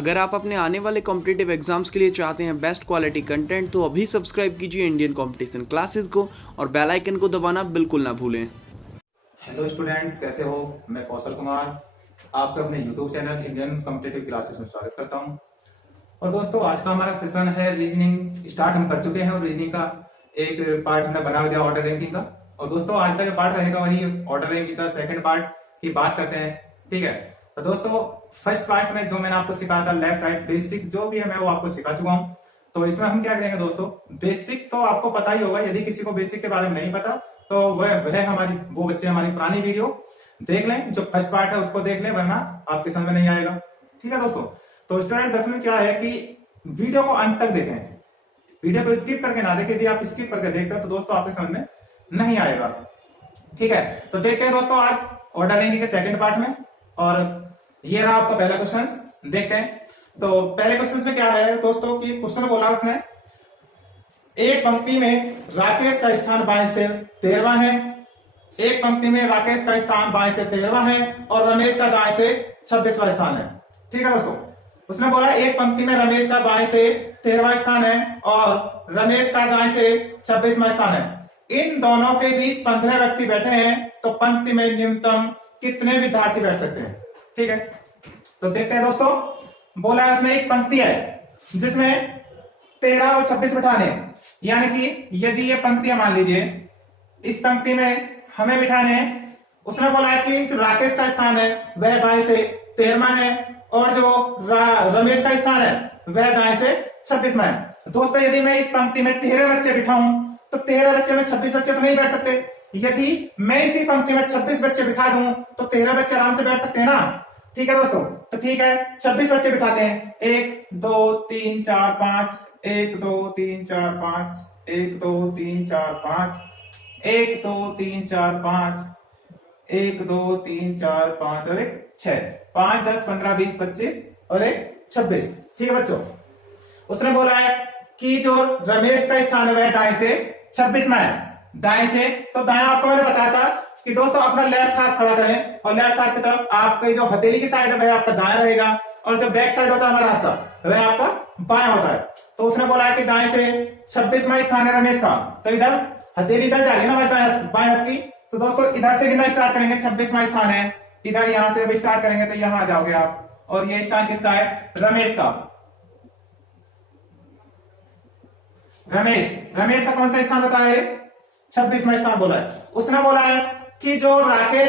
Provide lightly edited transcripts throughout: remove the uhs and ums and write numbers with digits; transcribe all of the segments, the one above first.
अगर आप अपने आने वाले कॉम्पिटिटिव एग्जाम्स के लिए चाहते हैं बेस्ट क्वालिटी कंटेंट तो अभी सब्सक्राइब कीजिए इंडियन कंपटीशन क्लासेस को और बेल आइकन को दबाना बिल्कुल ना भूलें। हेलो स्टूडेंट, कैसे हो? मैं कौशल कुमार आपका अपने YouTube channel Indian competitive classes में स्वागत करता हूं। और दोस्तों, आज का हमारा सेशन है रीजनिंग। स्टार्ट हम कर चुके हैं और रीजनिंग का एक पार्ट हमने बना दिया ऑर्डर रैंकिंग का। और दोस्तों, आज का जो पार्ट रहेगा वही ऑर्डर रैंकिंग का सेकंड पार्ट की बात करते हैं। ठीक है, तो दोस्तों फर्स्ट पार्ट में जो मैंने आपको सिखाया था लेफ्ट राइट बेसिक जो भी है मैं वो आपको सिखा चुका हूं। तो इसमें हम क्या करेंगे दोस्तों, बेसिक तो आपको पता ही होगा। यदि किसी को बेसिक के बारे में नहीं पता तो वह हमारी वो बच्चे हमारी पुरानी वीडियो देख लें, जो फर्स्ट पार्ट है उसको देख लें, वरना आपके समझ में नहीं आएगा। ठीक है दोस्तों, तो स्टूडेंट दरअसल में क्या है कि वीडियो को अंत तक देखें, वीडियो को स्किप करके ना देखें। यदि आप स्किप करके देखते हो तो दोस्तों आपके समझ में नहीं आएगा। ठीक है, तो देखते हैं दोस्तों आज ऑर्डर रैंकिंग के सेकंड पार्ट में। और ये रहा आपका पहला क्वेश्चन, देखते हैं। तो पहले क्वेश्चन में क्या है दोस्तों कि क्वेश्चन बोला उसने, एक पंक्ति में राकेश का स्थान बाएं से 13वां है, एक पंक्ति में राकेश का स्थान बाएं से 13वां है और रमेश का दाएं से 26वां स्थान है। ठीक है दोस्तों, उसने बोला एक पंक्ति में रमेश का बाएं से 13वां स्थान है और रमेश का दाएं से 26वां स्थान है। इन दोनों के बीच 15 व्यक्ति बैठे हैं, तो पंक्ति में न्यूनतम कितने विद्यार्थी बैठ सकते हैं? ठीक है, तो देखते हैं दोस्तों। बोला इसमें एक पंक्ति है जिसमें 13 और 26 बिठाने, यानी कि यदि ये पंक्तियां मान लीजिए, इस पंक्ति में हमें बिठाने हैं। उसने बोला है कि जो राकेश का स्थान है वह बाएं से 13वां है और जो रमेश का स्थान है वह दाएं से 26वां है। दोस्तों यदि मैं इस पंक्ति में 13 बच्चे बिठाऊं तो 13 बच्चे में 26 बच्चे तो नहीं बैठ सकते। यदि मैं इसी पंक्ति में 26 बच्चे बिठा दूं तो 13 बच्चे आराम से बैठ सकते हैं ना। ठीक है दोस्तों, तो ठीक है 26 बच्चे बिठाते हैं। 1 2 3 4 5, 1 2 3 4 5, 1 2 3 4 5, 1 2 3 4 5, 1 2 3 4 5 और एक 6, 5 10 15 20 25 और एक 26। ठीक है बच्चों, उसने बोला है कि जो रमेश का स्थान है वह दाएं से 26वां है। दाएं से, तो दाएं आपको मैंने बताया था कि दोस्तों अपना लेफ्ट हाथ खड़ा करें और लेफ्ट हाथ की तरफ आपके जो हथेली की साइड है वह आपका दाएं रहेगा और जो बैक साइड होता है हमारा हाथ का वह आपका बायां होता है। तो उसने बोला है कि दाएं से 26वां स्थान है रमेश का, तो इधर हथेली इधर जा रही है ना बाएं हाथ की। तो दोस्तों इधर से गिनना स्टार्ट करेंगे, 26वां स्थान है, इधर यहां से अभी स्टार्ट करेंगे तो यहां आ जाओगे आप। और ये स्थान किसका है? रमेश का। रमेश का कौन सा स्थान होता है? 26वां स्थान बोला है। उसने बोला है कि जो राकेश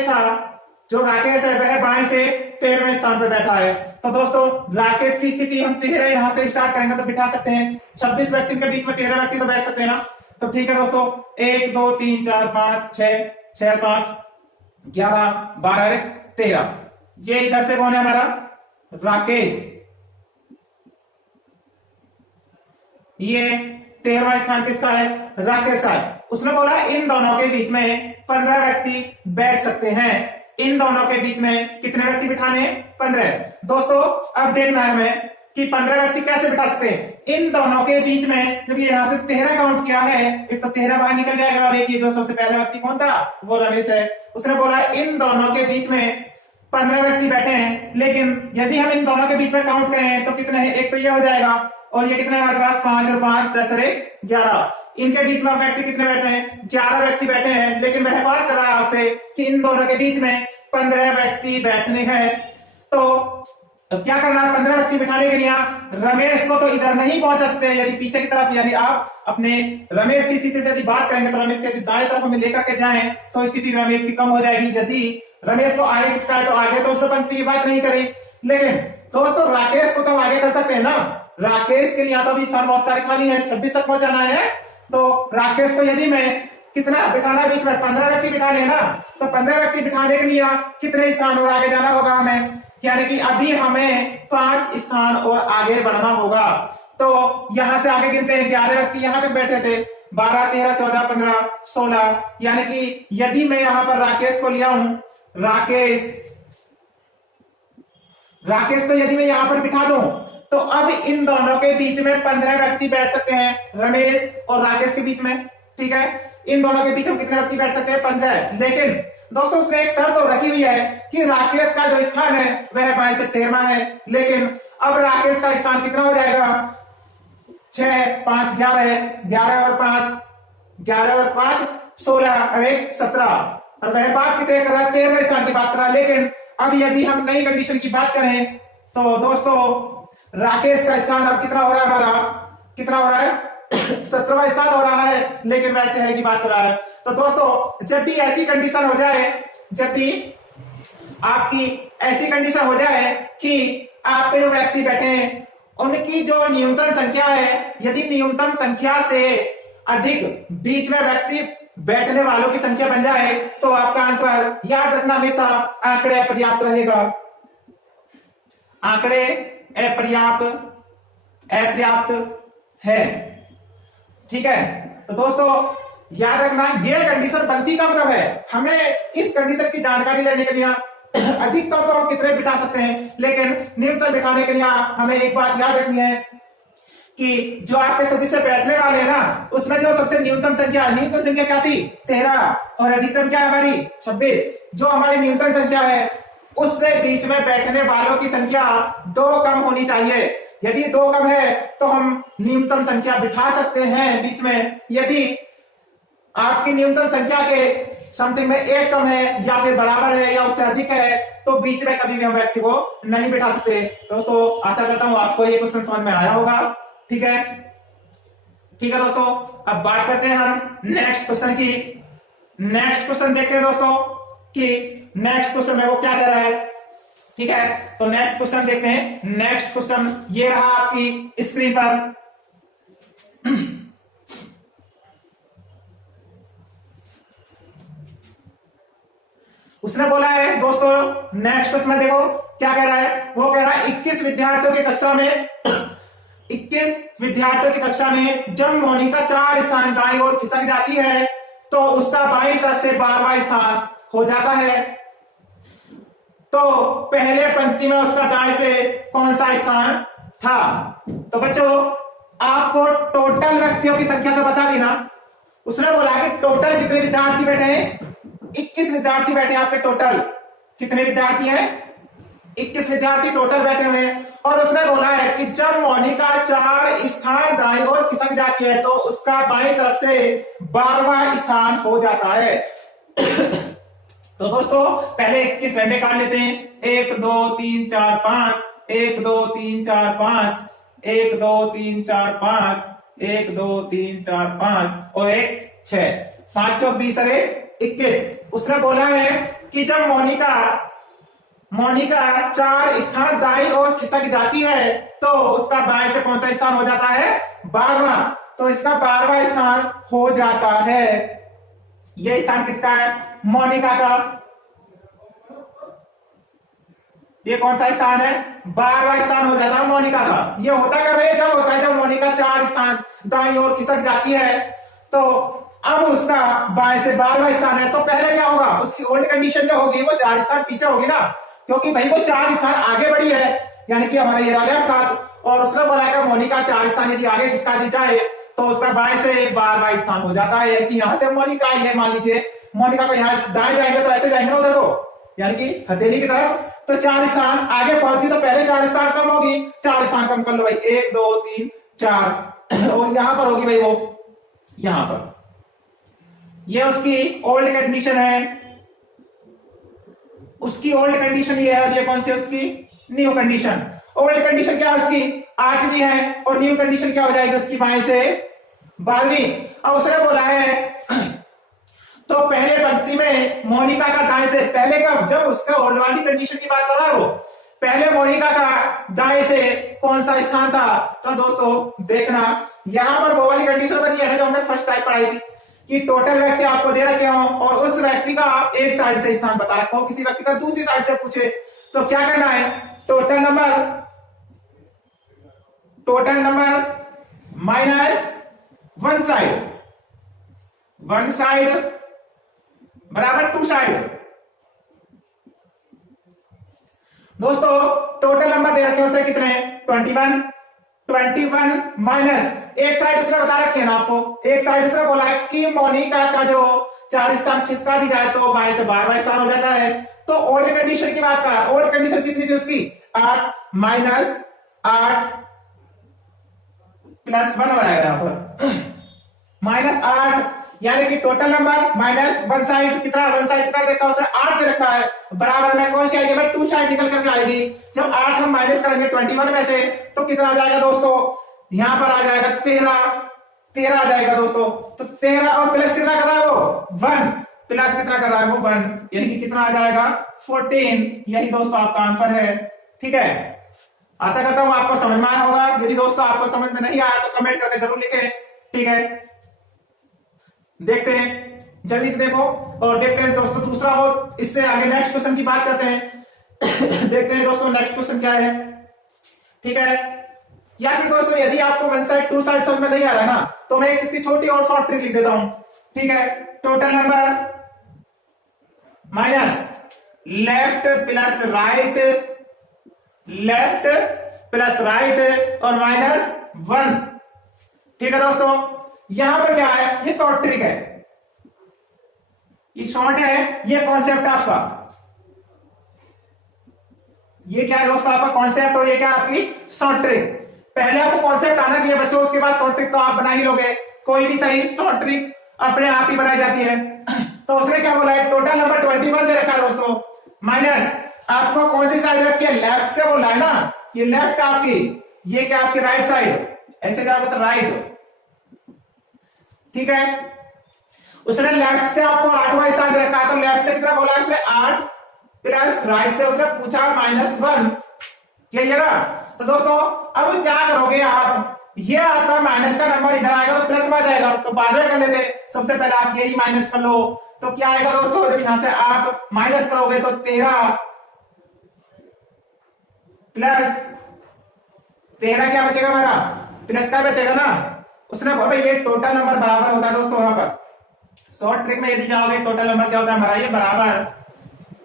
है वह बाएं से 13वें स्थान पर बैठा है। तो दोस्तों राकेश की स्थिति हम 13 यहां से स्टार्ट करेंगे तो बिठा सकते हैं। 26 व्यक्ति के बीच में 13 व्यक्ति तो बैठ सकते हैं ना। तो ठीक है दोस्तों, 1 2 3 4 5 6 6 5 11 12 13। ये इधर से कौन है हमारा? राकेश। ये 13वां स्थान किसका है? राकेश का है। उसने बोला इन दोनों के बीच में 15 व्यक्ति बैठ सकते हैं। इन दोनों के बीच में कितने व्यक्ति बिठाने हैं? 15। दोस्तों अब देखना है हमें कि 15 व्यक्ति कैसे बिठा सकते हैं। इन दोनों के बीच में जब ये यहां से 13 काउंट किया है, एक तो 13 बाहर निकल जाएगा और एक ये जो सबसे पहला व्यक्ति कौन था? वो रमेश है। उसने बोला इन दोनों के बीच में 15 व्यक्ति बैठे हैं, लेकिन यदि हम इन दोनों के बीच में काउंट करें तो कितने हैं? एक तो ये हो जाएगा और ये कितने हमारे पास? 5 और 5 10 और 1 11। इनके बीच में व्यक्ति कितने बैठे हैं? 11 व्यक्ति बैठे हैं। लेकिन वह बात कर रहा है आपसे कि इन दोनों के बीच में 15 व्यक्ति बैठने हैं। तो क्या करना है? 15 व्यक्ति बिठाने के लिए रमेश को तो इधर नहीं पहुंचा सकते। यदि पीछे की तरफ, यानी आप अपने रमेश की स्थिति से यदि बात करेंगे तो रमेश के दाएं तरफ हमें लेकर के जाएं तो स्थिति रमेश की कम हो जाएगी। यदि रमेश को आगे किसका है तो आगे, तो उस पंक्ति की बात नहीं करें। लेकिन दोस्तों राकेश को तो आगे कर सकते हैं ना। राकेश के लिए तो अभी स्थान बहुत सारे खाली है, 26 तक पहुंचाना है। तो राकेश को यदि मैं कितना बिठाना है बीच में? 15 व्यक्ति बिठाने हैं ना। तो 15 व्यक्ति बिठाने के लिए कितने स्थान और आगे जाना होगा हमें? यानी कि अभी हमें 5 स्थान और आगे बढ़ना होगा। तो यहां से आगे गिनते हैं, 11 व्यक्ति यहां तक बैठे थे, 12 13 14 15 16। यानी कि यदि मैं यहां पर राकेश को लिया हूं, राकेश को यदि मैं यहां पर बिठा दूं तो अब इन दोनों के बीच में 15 व्यक्ति बैठ सकते हैं, रमेश और राकेश के बीच में। ठीक है, इन दोनों के बीच में कितने व्यक्ति बैठ सकते हैं? 15। लेकिन दोस्तों उसने एक शर्त तो रखी हुई है कि राकेश का जो स्थान है वह बाएं से 13वां है, लेकिन अब राकेश का स्थान कितना हो जाएगा? 6 5 11 11 और 5 11 और 5 16 और 1 17 और वह बात कितने कर रहा है? 13वें स्थान की बात कर रहा है। लेकिन अब यदि हम नई कंडीशन की बात करें तो दोस्तों राकेश का स्थान अब कितना हो रहा है? हमारा कितना हो रहा है? 17वां स्थान हो रहा है, लेकिन वह 13 की बात कर रहा है। तो दोस्तों जब भी ऐसी कंडीशन हो जाए, जब भी आपकी ऐसी कंडीशन हो जाए कि आप पे जो व्यक्ति बैठे हैं उनकी जो न्यूनतम संख्या है, यदि न्यूनतम संख्या से अधिक बीच में व्यक्ति बैठने वालों की संख्या बन जाए तो आपका आंसर याद रखना हमेशा आंकड़े अपर्याप्त रहेगा। आंकड़े अपर्याप्त है, ठीक है। तो दोस्तों याद रखना ये कंडीशन बनती कब कब है? हमें इस कंडीशन की जानकारी लेने के लिए अधिकतम तो हम कितने बिठा सकते हैं, लेकिन न्यूनतम बिठाने के लिए हमें एक बात याद रखनी है कि जो आपके सदस्य बैठने वाले हैं ना, उसमें जो सबसे न्यूनतम संख्या क्या थी? 13 और अधिकतम क्या है हमारी? 26। जो हमारी न्यूनतम संख्या है उससे बीच में बैठने वालों की संख्या 2 कम होनी चाहिए। यदि 2 कम है तो हम न्यूनतम संख्या बिठा सकते हैं बीच में। यदि आपकी न्यूनतम संख्या के समथिंग में 1 कम है या फिर बराबर है या उससे अधिक है तो बीच में कभी भी हम व्यक्ति को नहीं बिठा सकते। दोस्तों आशा करता हूं आपको ये क्वेश्चन समझ में आया होगा, ठीक है। ठीक है दोस्तों, अब बात करते हैं हम नेक्स्ट क्वेश्चन की। नेक्स्ट क्वेश्चन देखते हैं दोस्तों कि नेक्स्ट क्वेश्चन में वो क्या कह रहा है, ठीक है। तो नेक्स्ट क्वेश्चन देखते हैं। नेक्स्ट क्वेश्चन ये रहा आपकी स्क्रीन पर। उसने बोला है दोस्तों, नेक्स्ट क्वेश्चन देखो क्या कह रहा है। वो कह रहा है 21 विद्यार्थियों की कक्षा में 21 विद्यार्थियों की कक्षा में जब मोनिका 4 स्थान दाईं ओर खिसक जाती है तो उसका बाईं तरफ से 12वां स्थान हो जाता है। तो पहले पंक्ति में उसका दाएं से कौन सा स्थान था? तो बच्चों आपको टोटल व्यक्तियों की संख्या तो बता दी ना। उसने बोला कि टोटल कितने विद्यार्थी बैठे हैं? 21 विद्यार्थी बैठे हैं आपके। टोटल कितने विद्यार्थी हैं? 21 विद्यार्थी टोटल बैठे हुए हैं। और उसने बोला है कि जब मोनिका 4 स्थान दाईं ओर खिसक जाती है तो उसका बाईं तरफ से 12वां स्थान हो जाता है। तो दोस्तों पहले 21 डंडे काट लेते हैं। 1 2 3 4 5 1 2 3 4 5 1 2 3 4 5 1 2 3 4 5 और 1 6 5 चौक 20 अरे 21। उसने बोला है कि जब मोनिका 4 स्थान दाईं ओर खिसक जाती है तो उसका बाएं से कौन सा स्थान हो जाता है? 12वां। तो इसका 12वां स्थान हो जाता है। यह स्थान किसका है? मोनिका का। ये कौन सा स्थान है? 12वां स्थान हो जाता है मोनिका का। ये होता कब है? जब होता है जब मोनिका 4 स्थान दाईं ओर खिसक जाती है तो अब उसका बाएं से 12वां स्थान है। तो पहले क्या होगा? उसकी ओल्ड कंडीशन जो होगी वो 4 स्थान पीछे होगी ना, क्योंकि भाई वो 4 स्थान आगे बढ़ी है, यानी कि हमारा ये लेफ्ट हाथ। और उसने बोला है मोनिका 4 स्थान यदि आगे खिसका दी जाए तो उसका बाएं से 12वां स्थान हो जाता है। यानी कि यहां से मोनिका इन्हें मान लीजिए मोनिका को यहाँ दाएं जाएंगे तो ऐसे जाएंगे उधर को, यानी कि हथेली की तरफ। तो 4 स्थान आगे पहुंची तो पहले 4 स्थान कम होगी। 4 स्थान कम कर लो भाई, 1 2 3 4 और यहां पर होगी भाई वो यहां पर। ये उसकी ओल्ड कंडीशन है। उसकी ओल्ड कंडीशन ये है और ये कौन सी उसकी न्यू कंडीशन। ओल्ड कंडीशन क्या है उसकी? 8वीं है और न्यू कंडीशन क्या हो जाएगी उसकी? बाएं से 12वीं। अब उसने बोला है तो पहले पंक्ति में मोनिका का दाएं से पहले कब? जब उसका ओल्ड वाली कंडीशन की बात कर रहा है वो। पहले मोनिका का दाएं से कौन सा स्थान था? तो दोस्तों देखना यहां पर वो वाली कंडीशन बनी है ना जो हमने फर्स्ट टाइप पढ़ाई थी कि टोटल व्यक्ति आपको दे रखे हो और उस व्यक्ति का आप एक साइड से स्थान बता रखा हो, किसी व्यक्ति का दूसरी साइड से पूछे तो क्या करना है? Total number minus one side बराबर 2 साइड। दोस्तों टोटल नंबर दे रखे उसने कितने? 21 माइनस एक साइड उसने बता रखी है ना आपको। एक साइड उसने बोला है कि मोनिका का जो 4 स्थान खिसका दी जाए तो बाएं से 12वां स्थान हो जाता है। तो ओल्ड कंडीशन की बात कर रहा है। ओल्ड कंडीशन कितनी थी उसकी? 8 माइनस 8 प्लस 1 हो जाएगा यहाँ पर -8, यानी कि total number minus one side कितना, वन साइड कितना देखा उसने 8 दे रखा है, बराबर में कौन सी आएगी भाई, टू साइड निकल करके आएगी। जब 8 हम माइनस करेंगे 21 में से तो कितना आ जाएगा दोस्तों, यहां पर आ जाएगा 13 आ जाएगा दोस्तों। तो 13 और प्लस कितना कर रहा है वो 1, प्लस कितना कर रहा है वो 1, यानी कि कितना आ जाएगा 14। यही दोस्तों आपका आंसर है। ठीक है, आशा करता हूं आपको समझ में आया होगा। यदि दोस्तों आपको समझ में नहीं आया तो कमेंट करके जरूर लिखें। ठीक है, देखते हैं जल्दी से देखो और देखते हैं दोस्तों दूसरा वो, इससे आगे नेक्स्ट क्वेश्चन की बात करते हैं। देखते हैं दोस्तों नेक्स्ट क्वेश्चन क्या है। ठीक है, या फिर दोस्तों यदि आपको वन साइड टू साइड समझ में नहीं आ रहा ना तो मैं एक चीज की छोटी और शॉर्ट ट्रिक लिख देता हूं। ठीक है, total number minus left plus right, left plus right और -1। ठीक है दोस्तों, यहां पर क्या है, ये शॉर्ट ट्रिक है, ये शॉर्ट है, ये कॉन्सेप्ट आपका, ये क्या है दोस्तों आपका कॉन्सेप्ट और ये क्या आपकी शॉर्ट ट्रिक। पहले आपको कॉन्सेप्ट आना चाहिए बच्चों, उसके बाद शॉर्ट ट्रिक तो आप बना ही लोगे। कोई भी सही शॉर्ट ट्रिक अपने आप ही बनाई जाती है। तो उसने क्या बोला है, टोटल नंबर 21 दे रखा है दोस्तों, माइनस आपको कौन सी साइड रखी है, लेफ्ट से बोला है ना, ये लेफ्ट आपकी, ये क्या आपकी राइट साइड, ऐसे क्या होता है राइट। ठीक है, उसने लेफ्ट से आपको 8वां स्थान रखा है, तो लेफ्ट से कितना बोला उसने 8 प्लस राइट से उसने पूछा -1, यही है ना। तो दोस्तों अब क्या करोगे आप, ये आपका माइनस का नंबर इधर आएगा तो प्लस में आ जाएगा, तो बाद में कर लेते। सबसे पहले आप यही माइनस कर लो, तो क्या आएगा दोस्तों, जब यहां से आप माइनस करोगे तो 13 प्लस 13 क्या बचेगा हमारा, प्लस का बचेगा ना। उसने बोला ये टोटल नंबर बराबर होता है दोस्तों, यहाँ पर शॉर्ट ट्रिक में यदि जाओगे टोटल नंबर क्या होता है हमारा, ये बराबर,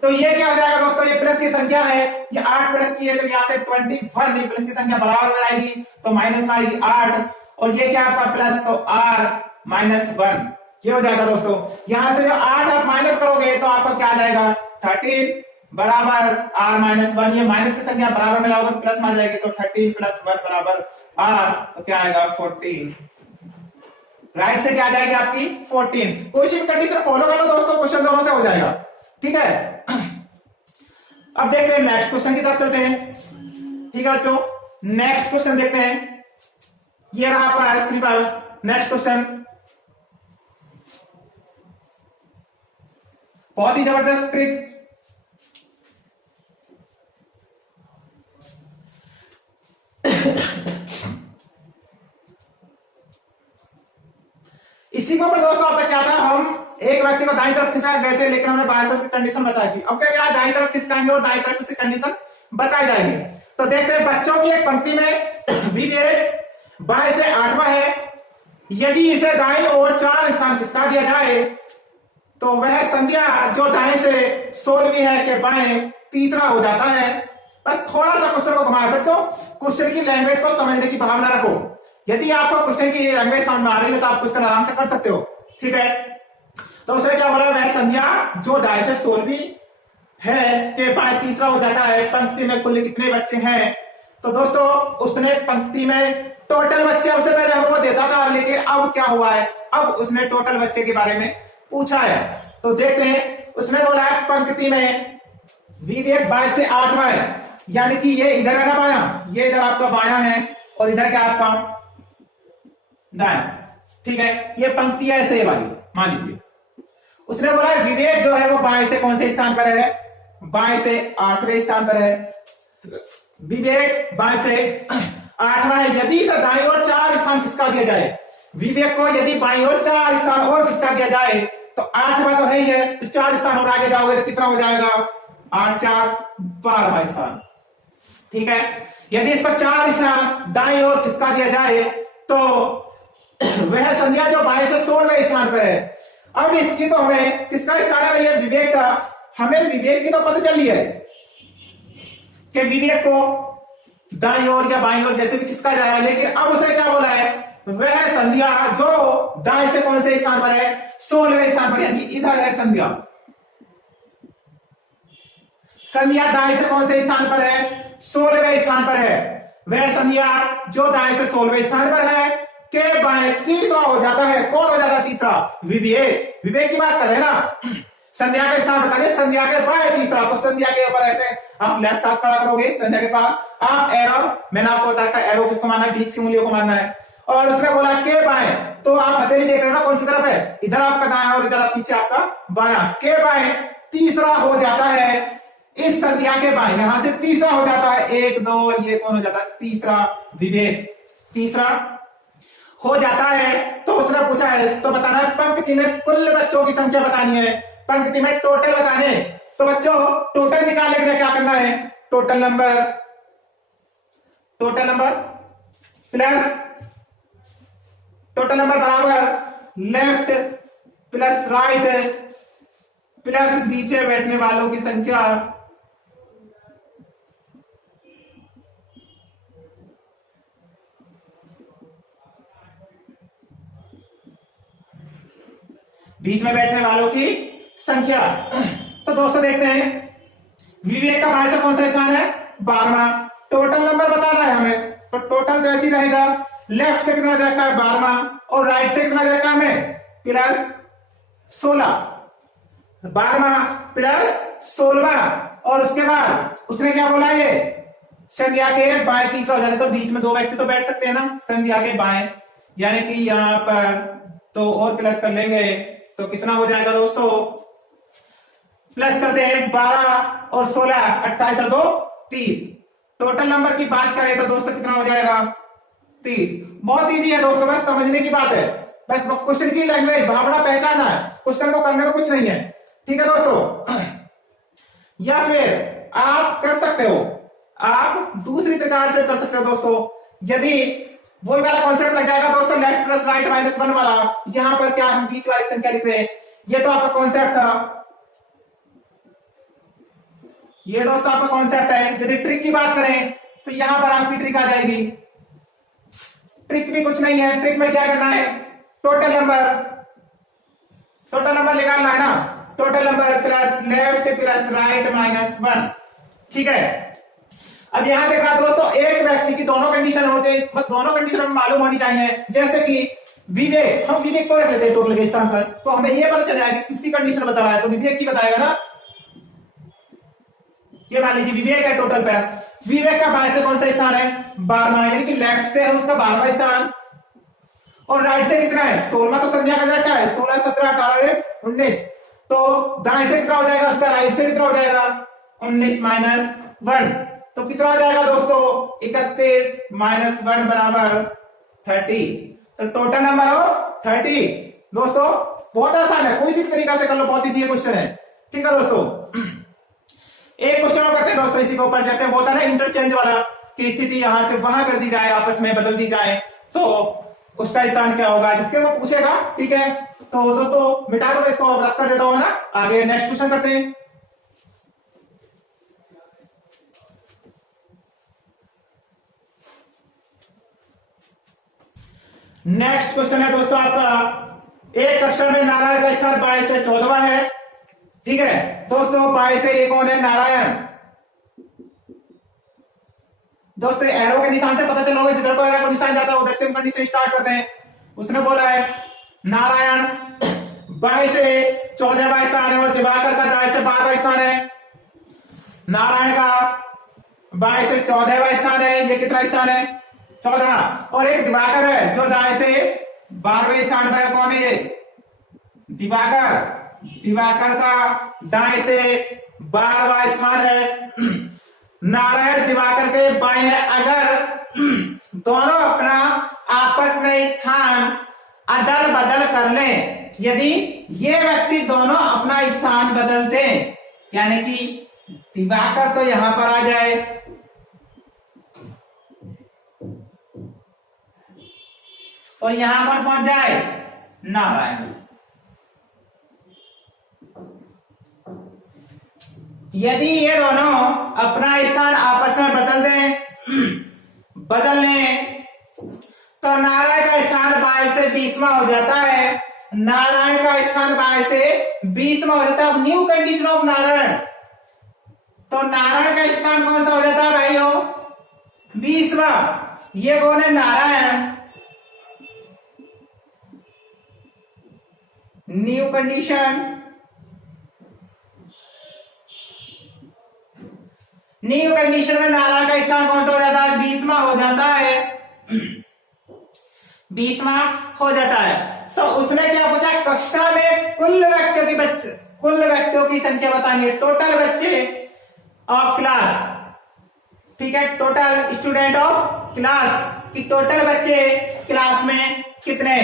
तो ये क्या हो जाएगा दोस्तों, ये प्लस की संख्या है, ये 8 प्लस की है, जब यहाँ से 21 ये प्लस की संख्या बराबर में आएगी तो माइनस में आएगी 8, और ये क्या आपका प्लस, तो r -1 ये हो जाएगा दोस्तों। यहां से जो 8 आप माइनस करोगे तो आपका क्या आ जाएगा 13 बराबर r -1, ये माइनस की संख्या बराबर में लाओगे प्लस में आ जाएगी, तो 13 + 1 बराबर r, तो क्या आएगा 14। राइट से क्या आ जाएगी आपकी 14। कोई सी कंडीशन फॉलो कर लो दोस्तों, क्वेश्चन दोनों से हो जाएगा। ठीक है, अब देखते हैं नेक्स्ट क्वेश्चन की तरफ चलते हैं। ठीक है बच्चों, नेक्स्ट क्वेश्चन देखते हैं, ये रहा आपका स्क्रीन पर नेक्स्ट क्वेश्चन, बहुत ही जबरदस्त ट्रिक। इसी के ऊपर दोस्तों अब तक क्या था, हम एक व्यक्ति को दाईं तरफ खिसका गए थे, लेकिन हमने बाएं से उसकी कंडीशन बताई थी। अब क्या दाईं तरफ खिसकाएंगे और दाईं तरफ उसकी कंडीशन बताई जाएगी। तो देखते हैं बच्चों की एक पंक्ति में विवेक बाएं से 8वां है, यदि इसे दाईं ओर 4 स्थान खिसका दिया जाए तो वह संध्या जो दाएं से 16वीं है के बाएं तीसरा हो जाता है। बस थोड़ा सा क्वेश्चन को घुमाए बच्चों, क्वेश्चन की लैंग्वेज को समझने की भावना रखो। यदि आपको क्वेश्चन की लैंग्वेज समझ में आ रही है तो आप क्वेश्चन आराम से कर सकते हो। ठीक है, तो उसने क्या बोला, वह संध्या जो दाएं से 16वीं है के बाएं तीसरा हो जाता है। पंक्ति में कुल कितने बच्चे हैं, तो दोस्तों उसने पंक्ति में टोटल बच्चे उससे पहले हमको देता था, लेकिन अब क्या हुआ है, अब उसने टोटल बच्चे के बारे में पूछा है। तो देखते हैं, उसने बोला है पंक्ति में विवेक 22 से 8वां है, यानी कि ये इधर है ना बाया, ये इधर आपका बाया है और इधर क्या आपका दाया। ठीक है, ये पंक्ति है ऐसे वाली, मान लीजिए। उसने बोला विवेक जो है वो बाएं से कौन से स्थान पर है, बाएं से 8वें स्थान पर है। विवेक बाएं से 8वां है, यदि इसे दाईं ओर 4 स्थान खिसका दिया जाए, विवेक को यदि बाईं ओर 4 स्थान और खिसका दिया जाए तो 8वां तो है ही है, तो 4 स्थान और आगे जाओगे तो कितना हो जाएगा 8 4 12वां स्थान। ठीक है, यदि इसको 4 स्थान दाईं ओर खिसका दिया जाए तो वह संध्या जो बाएं से 16वें स्थान पर है। अब इसकी तो हमें किसका स्थान है भैया, विवेक का। हमें विवेक की तो पता चली है कि विवेक को दाईं ओर या बाईं ओर जैसे भी खिसका जा रहा है, लेकिन अब उसने क्या बोला है, वह संध्या जो दाएं से कौन से स्थान पर है, 16वें स्थान पर, यानी इधर है संध्या। संध्या दाएं से कौन से स्थान पर है, 16वें स्थान पर है। वह संज्ञा जो दाएं से 16वें स्थान पर है के बाएं तीसरा हो जाता है। कौन हो जाता है तीसरा? विवेक। विवेक की बात कर रहे हैं ना, संध्या का स्थान बता दें, संध्या के बाएं तीसरा, तो संध्या के ऊपर ऐसे आप लेफ्ट हाथ खड़ा करोगे संध्या के पास, आप एरो, मैंने आपको बताया एरो किसको मानना है? बीच के मूल्यों को मानना है। और उसने बोला के बाएं, तो आप हथेली देख रहे हो ना कौन सी तरफ है? इधर आपका दायां और इधर पीछे आपका बायां। के बाएं तीसरा हो जाता है इस संध्या के बाएं, यहां से तीसरा हो जाता है 1 2, ये कौन हो जाता है? तीसरा विवेक, तीसरा हो जाता है। तो उसने पूछा है तो बताना है पंक्ति में कुल बच्चों की संख्या बतानी है, पंक्ति में टोटल बताने। तो बच्चों टोटल निकालने के लिए क्या करना है? Total number plus total number बराबर लेफ्ट प्लस राइट प्लस पीछे बैठने वालों की संख्या बीच में बैठने वालों की संख्या। तो दोस्तों देखते हैं विवेक का बाएं से कौन सा स्थान है? 12वां। टोटल नंबर बताना है हमें, तो टोटल तो ऐसी रहेगा, लेफ्ट से कितना रखा है? 12वां, और राइट से कितना रखा है हमें? प्लस 16। 12वां प्लस 16वां, और उसके बाद उसने क्या बोला? ये संध्या के बाएं तीसरा हो जाता है, तो बीच में 2 व्यक्ति तो बैठ सकते हैं ना संध्या के बाएं, यानी कि यहां पर तो और प्लस कर लेंगे तो कितना हो जाएगा दोस्तों? प्लस करते हैं 12 और 16, 28 और 2 30। टोटल नंबर की बात करें तो दोस्तों कितना हो जाएगा? 30। बहुत इजी है दोस्तों, बस समझने की बात है, बस क्वेश्चन की लैंग्वेज भावना पहचानना है, क्वेश्चन को करने में कुछ नहीं है। ठीक है दोस्तों, या फिर आप कर सकते हो, आप दूसरी प्रकार से कर सकते हो दोस्तों। यदि वही वाला कॉन्सेप्ट लग जाएगा दोस्तों, लेफ्ट प्लस राइट माइनस 1 वाला, यहां पर क्या हम बीच वाली संख्या लिख रहे हैं, ये तो आपका कॉन्सेप्ट था, ये दोस्तों आपका कॉन्सेप्ट है। यदि ट्रिक की बात करें तो यहां पर आपकी ट्रिक आ जाएगी। ट्रिक भी कुछ नहीं है, ट्रिक में क्या करना है? टोटल नंबर निकालना है ना, total number plus left plus right minus 1। ठीक है, अब यहां देखना दोस्तों, एक व्यक्ति की दोनों कंडीशन होते हैं, बस दोनों कंडीशन हमें मालूम होनी चाहिए। जैसे कि विवेक, हम विवेक को रख लेते हैं टोटल के स्थान पर, तो हमें यह पता चल जाएगा किसकी कंडीशन बता रहा है, तो विवेक की बताएगा ना। ये मान लीजिए विवेक है टोटल पर, विवेक का बाएं से कौन सा स्थान है? 12वां, यानी कि लेफ्ट से है उसका 12वां स्थान, और राइट से कितना है? 16वां, तो संध्या का रखा है 16 17 18 19, तो दाएं से कितना हो जाएगा उसका? राइट से कितना हो जाएगा? 19 माइनस 1, तो कितना हो जाएगा दोस्तों? 31 माइनस 1 बराबर 30। तो टोटल नंबर ऑफ 30। दोस्तों बहुत आसान है, कोई सी भी तरीका से कर लो, बहुत ही इजी क्वेश्चन है। ठीक है दोस्तों, एक क्वेश्चन और करते हैं दोस्तों इसी के ऊपर, जैसे होता है ना इंटरचेंज वाला, की स्थिति यहां से वहां कर दी जाए, आपस में बदल दी जाए, तो उसका स्थान क्या होगा, जिसके वो पूछेगा। ठीक है, तो दोस्तों मिटा दो इसको, रफ कर देता हूं ना, आगे नेक्स्ट क्वेश्चन करते हैं। नेक्स्ट क्वेश्चन है दोस्तों आपका, एक कक्षा में नारायण का स्थान 22 से 14वां है। ठीक है दोस्तों, 22 से ये कौन है? नारायण। दोस्तों एरो के निशान से पता चला होगा, जिधर को एरो का निशान जाता है उधर से हम कंडीशन स्टार्ट करते हैं। उसने बोला है नारायण 22 से 14वां स्थान है, और दिवाकर का 22 से 12वां स्थान है। नारायण का 22 से 14वां स्थान है, ये कितना स्थान है? 14वां। और एक दिवाकर है जो दाएं से 12वें स्थान पर, कौन है ये? दिवाकर। दिवाकर का दाएं से 12वां स्थान है। नारायण दिवाकर के बाएं है। अगर दोनों अपना आपस में स्थान अदल बदल कर लें, यदि ये व्यक्ति दोनों अपना स्थान बदल दें, यानी कि दिवाकर तो यहां पर आ जाए और यहां पर पहुंच जाए नारायण, यदि ये दोनों अपना स्थान आपस में बदल लें तो नारायण का स्थान 22 से 20वां हो जाता है। नारायण का स्थान 22 से 20वां हो जाता है। न्यू कंडीशन ऑफ नारायण, तो नारायण का स्थान कौन सा हो जाता है भाइयों? 20वां, ये कौन है? Narayan. New condition, new condition में नारायण का स्थान कौन सा हो जाता है? 20वां हो जाता है, 20वां हो जाता है। तो उसने क्या पूछा? कक्षा में कुल व्यक्तियों की संख्या बतानी है, टोटल बच्चे ऑफ क्लास, ठीक है, टोटल स्टूडेंट ऑफ क्लास कि टोटल बच्चे क्लास में कितने।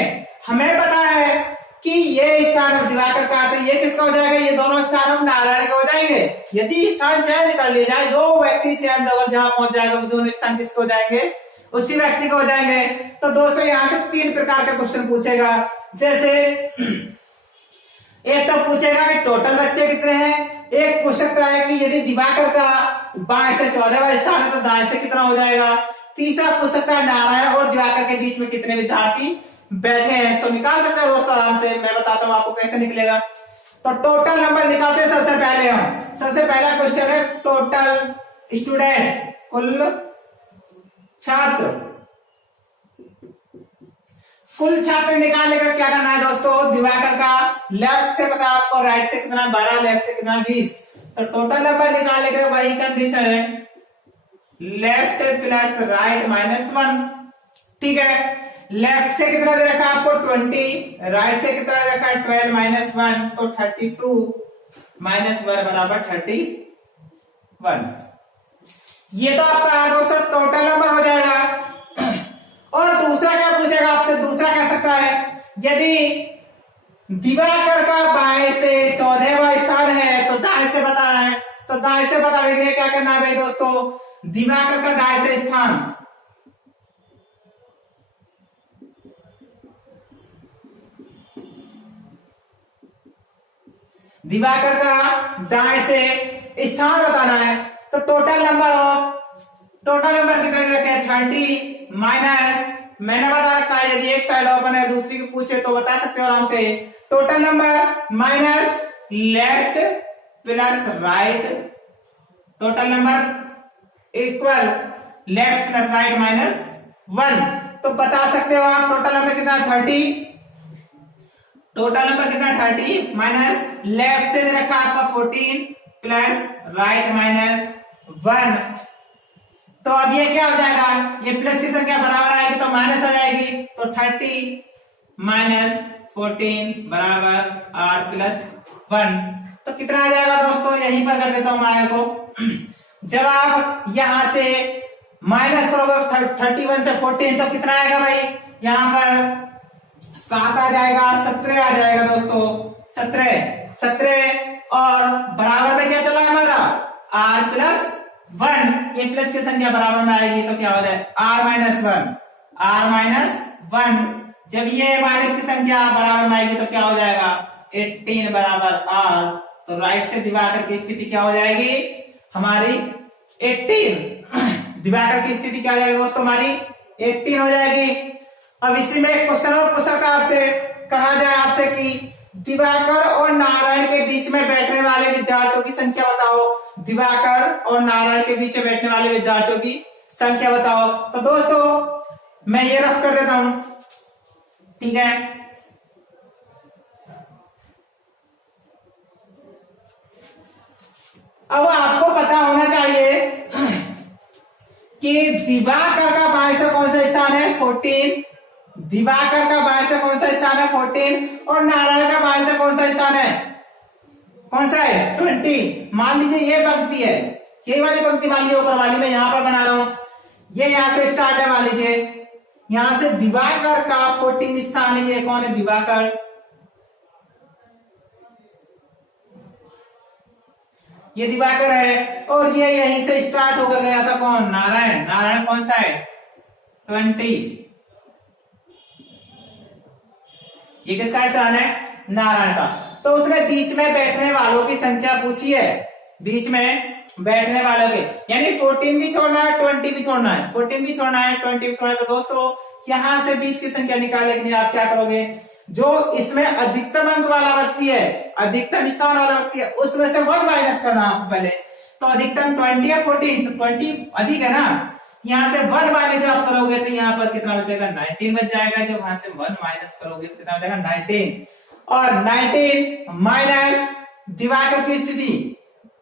हमें पता है कि ये स्थान दिवाकर का, तो ये किसका हो जाएगा? ये दोनों स्थान हम नारायण के हो जाएंगे। यदि स्थान चेंज कर लिया जाए, जो व्यक्ति चेंज होकर जहां पहुंच जाएगा वो दोनों स्थान किसके हो जाएंगे? उसी व्यक्ति को हो जाएंगे। तो दोस्तों यहाँ से 3 प्रकार के क्वेश्चन पूछेगा। जैसे एक तो पूछेगा कि टोटल बच्चे कितने हैं, एक पूछ सकता है कि यदि दिवाकर का बाएं से 14वां स्थान है तो दाएं से कितना हो जाएगा। तीसरा पूछ सकता है नारायण और दिवाकर के बीच में कितने विद्यार्थी बैठे हैं। तो निकाल सकते हैं दोस्तों आराम से, मैं बताता हूं आपको कैसे निकलेगा। तो टोटल नंबर निकालते हैं सबसे पहले हम। सबसे पहला क्वेश्चन है टोटल स्टूडेंट्स, कुल छात्र। कुल छात्र निकालने का क्या करना है दोस्तों? दिवाकर का लेफ्ट से पता आपको, राइट से कितना 12, लेफ्ट से कितना 20। तो टोटल नंबर निकालने का वही कंडीशन है, लेफ्ट प्लस राइट -1, ठीक है। लेफ्ट से कितना दे रखा आपको? 20, राइट से कितना दे रखा है? 12 -1, तो 32 -1 बराबर 31। ये तो आपका दोस्तों टोटल नंबर हो जाएगा। और दूसरा क्या पूछेगा आपसे? दूसरा कह सकता है यदि दिवाकर का बाएं से 14वां स्थान है तो दाएं से बताना है। तो दाएं से बताने के लिए क्या करना है भाई दोस्तों? दिवाकर का दाएं से स्थान, दिवाकर का दाएं से स्थान बताना है। तो टोटल नंबर कितने रखे हैं? 30 माइनस, मैंने बता रखा है यदि एक साइड ओपन है दूसरी को पूछे तो बता सकते हो आराम से। Total number minus left plus right, total number equal left plus right -1। तो बता सकते हो आप टोटल नंबर कितना? 30। टोटल नंबर कितना? 30 माइनस लेफ्ट से दे रखा आपका 14 प्लस राइट -1। तो अब ये क्या हो जाएगा? ये प्लस की संख्या बराबर आएगी तो माइनस हो जाएगी। तो 30 माइनस 14 बराबर r+1। तो कितना आ जाएगा दोस्तों? यहीं पर कर देता हूं मैं को। जब आप यहां से माइनस करोगे 31 से 14 तो कितना आएगा भाई? यहां पर 7 आ जाएगा, 17 आ जाएगा दोस्तों, 17 और बराबर में क्या चला हमारा? r+1। ये प्लस की संख्या बराबर में आएगी तो क्या हो जाए? r-1। जब ये माइनस की संख्या बराबर में आएगी तो क्या हो जाएगा? 18 बराबर r। तो राइट से दिवाकर की स्थिति क्या हो जाएगी हमारी? 18। दिवाकर की स्थिति क्या हो जाएगी दोस्तों? हमारी 18 हो जाएगी। अब इसी में एक क्वेश्चन और पूछा था आपसे, कहा जाए आपसे कि दिवाकर और नारायण के बीच में बैठने वाले विद्यार्थियों की संख्या बताओ। दिवाकर और नारायण के बीच में बैठने वाले विद्यार्थियों की संख्या बताओ। तो दोस्तों मैं ये रफ कर देता हूं, ठीक है। अब आपको पता होना चाहिए कि दिवाकर का बाएं से कौन सा स्थान है? 14। दिवाकर का बाएं से कौन सा स्थान है? 14। और नारायण का बाएं से कौन सा स्थान है? कौन सा है? 20। मान लीजिए ये पंक्ति है, ये वाली पंक्ति मान लीजिए ऊपर वाली मैं यहां पर बना रहा हूं, ये यहां से स्टार्ट है। मान लीजिए यहां से दिवाकर का 14 स्थान है। ये कौन है? दिवाकर। ये दिवाकर है और ये यहीं से स्टार्ट होकर गया था कौन? नारायण। नारायण कौन सा है? 20। ये किसका स्थान है? नारायण का। तो उसने बीच में बैठने वालों की संख्या पूछी है, बीच में बैठने वालों के, यानी 14 भी छोड़ना है, 20 भी छोड़ना है, 14 भी छोड़ना है, 20 भी छोड़ना है। तो दोस्तों यहां से बीच की संख्या निकालने के लिए आप क्या करोगे? जो इसमें अधिकतम अंक वाला व्यक्ति है, अधिकतम स्थान वाला व्यक्ति है, उसमें से 1 माइनस करना आपको पहले। तो अधिकतम 20 या 14? तो 20 अधिक है ना, यहाँ से 1 माइनस जब आप करोगे तो यहाँ पर कितना बचेगा 19 बच जाएगा। जब वहां से 1 माइनस करोगे तो कितना बचेगा 19, और 19 माइनस डिवाइडर की स्थिति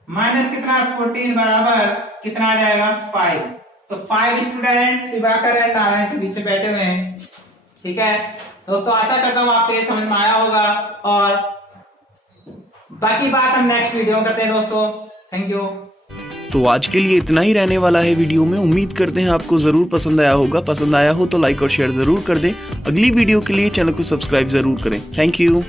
माइनस कितना 14 बराबर कितना आ जाएगा 5। तो 5 स्टूडेंट दिवाकर एंड नारायण के बीच बैठे हुए हैं। ठीक है दोस्तों, आशा करता हूँ आपको ये समझ में आया होगा, और बाकी बात हम नेक्स्ट वीडियो में करते हैं दोस्तों। Thank you. तो आज के लिए इतना ही रहने वाला है वीडियो में। उम्मीद करते हैं आपको जरूर पसंद आया होगा। पसंद आया हो तो लाइक और शेयर जरूर कर दें। अगली वीडियो के लिए चैनल को सब्सक्राइब जरूर करें। Thank you.